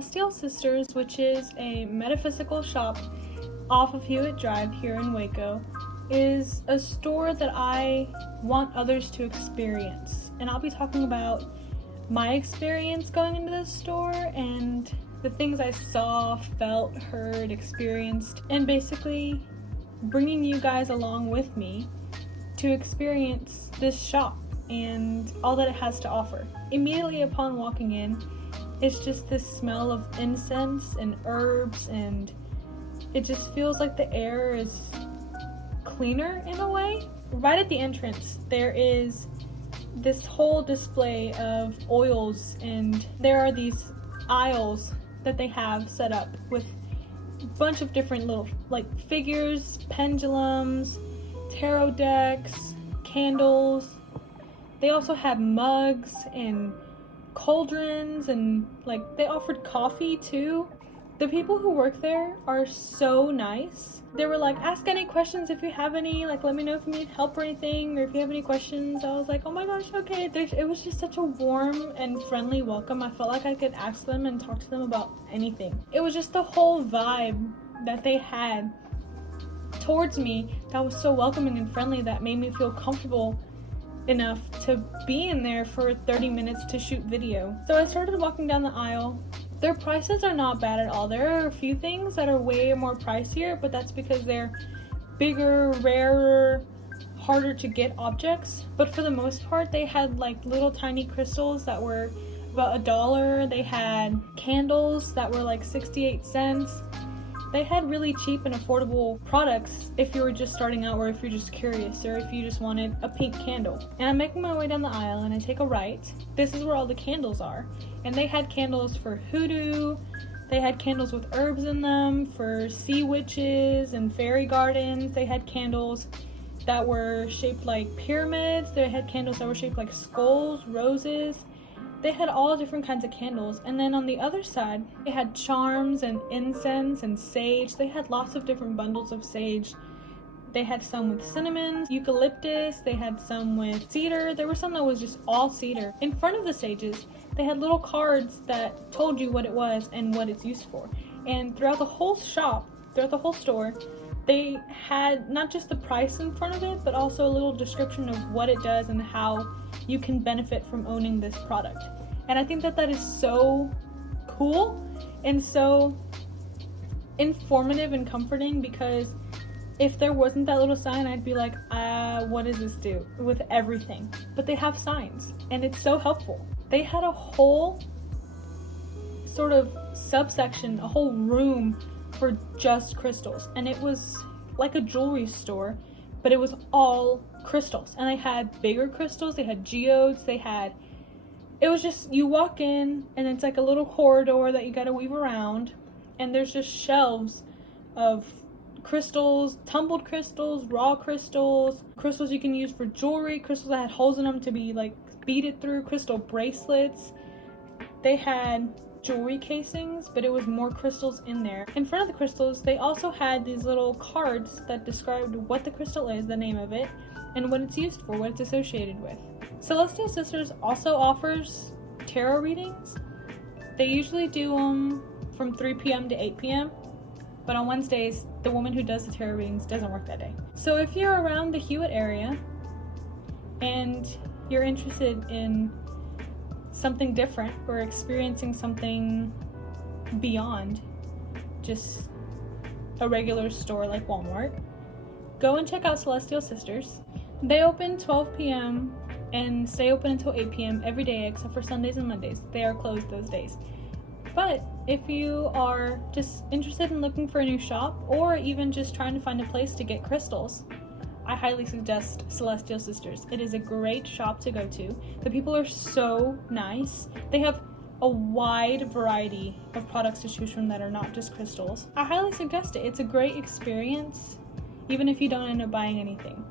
Celestial Sisters, which is a metaphysical shop off of Hewitt Drive here in Waco, is a store that I want others to experience. And I'll be talking about my experience going into this store and the things I saw, felt, heard, experienced, and basically bringing you guys along with me to experience this shop and all that it has to offer. Immediately upon walking in, it's just this smell of incense and herbs, and it just feels like the air is cleaner in a way. Right at the entrance, there is this whole display of oils, and there are these aisles that they have set up with a bunch of different little figures, pendulums, tarot decks, candles. They also have mugs and cauldrons, and they offered coffee too. The people who work there are so nice. They were like, ask any questions if you have any, let me know if you need help or anything, or if you have any questions. I was like, oh my gosh, okay. It was just such a warm and friendly welcome. I felt like I could ask them and talk to them about anything. It was just the whole vibe that they had towards me that was so welcoming and friendly that made me feel comfortable enough to be in there for 30 minutes to shoot video. So I started walking down the aisle. Their prices are not bad at all. There are a few things that are way more pricier, but that's because they're bigger, rarer, harder to get objects. But for the most part, they had little tiny crystals that were about $1. They had candles that were 68 cents. They had really cheap and affordable products if you were just starting out, or if you're just curious, or if you just wanted a pink candle. And I'm making my way down the aisle and I take a right. This is where all the candles are. And they had candles for hoodoo. They had candles with herbs in them for sea witches and fairy gardens. They had candles that were shaped like pyramids. They had candles that were shaped like skulls, roses. They had all different kinds of candles. And then on the other side, they had charms and incense and sage. They had lots of different bundles of sage. They had some with cinnamon, eucalyptus. They had some with cedar. There were some that was just all cedar. In front of the sages, they had little cards that told you what it was and what it's used for. And throughout the whole shop, throughout the whole store, they had not just the price in front of it, but also a little description of what it does and how you can benefit from owning this product. And I think that that is so cool and so informative and comforting, because if there wasn't that little sign, I'd be like, what does this do with everything? But they have signs, and it's so helpful. They had a whole sort of subsection, a whole room for just crystals, and it was like a jewelry store, but it was all crystals. And they had bigger crystals, they had geodes, it was just, you walk in and it's like a little corridor that you gotta weave around, and there's just shelves of crystals, tumbled crystals, raw crystals, crystals you can use for jewelry, crystals that had holes in them to be beaded through, crystal bracelets. They had jewelry casings, but it was more crystals in there. In front of the crystals, they also had these little cards that described what the crystal is, the name of it, and what it's used for, what it's associated with. Celestial Sisters also offers tarot readings. They usually do them from 3 p.m. to 8 p.m., but on Wednesdays, the woman who does the tarot readings doesn't work that day. So if you're around the Hewitt area and you're interested in something different or experiencing something beyond just a regular store like Walmart, go and check out Celestial Sisters. They open 12 p.m. and stay open until 8 p.m. every day except for Sundays and Mondays. They are closed those days. But if you are just interested in looking for a new shop, or even just trying to find a place to get crystals, I highly suggest Celestial Sisters. It is a great shop to go to. The people are so nice. They have a wide variety of products to choose from that are not just crystals. I highly suggest it. It's a great experience, even if you don't end up buying anything.